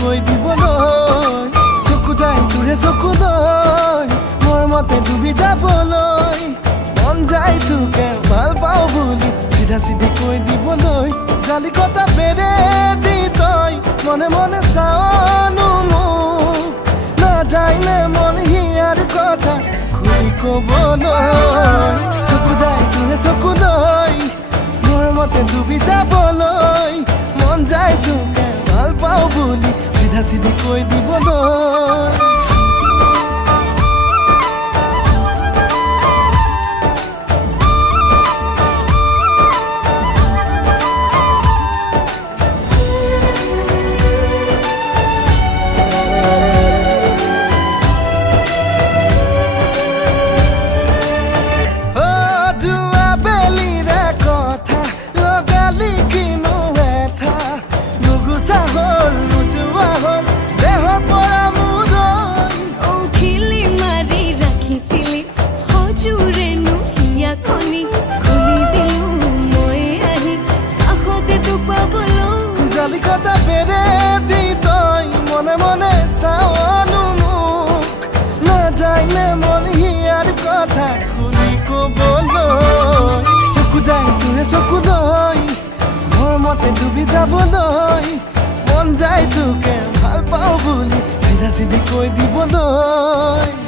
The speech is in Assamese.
কৈ দিবলৈ চকু যায় তোৰে চকুলৈ মোৰ মতে ডুবি যাবলৈ মন যায় তোকে ভাল পাওঁ বুলি চিধা চিধি কৈ দিবলৈ জালি কটা বেৰে দি তই মনে মনে চাওনো মোক নাযায়নে মন হিয়াৰ কথা খুলি ক'বলৈ চকু যায় তোৰে চকুলৈ মোৰ মতে ডুবি যাবলৈ মন যায় তোকে ভাল পাওঁ বুলি চিধা চিধি কৈ দিবলৈ জালিকটা বেৰে দি তই মনে মনে চাওনো মোক নাযায়নে মন হিয়াৰ কথা খুলি ক'বলৈ চকু যায় তোৰে চকুলৈ মোৰ মতে ডুবি যাবলৈ মন যায় তোকে ভাল পাওঁ বুলি চিধা চিধি কৈ দিবলৈ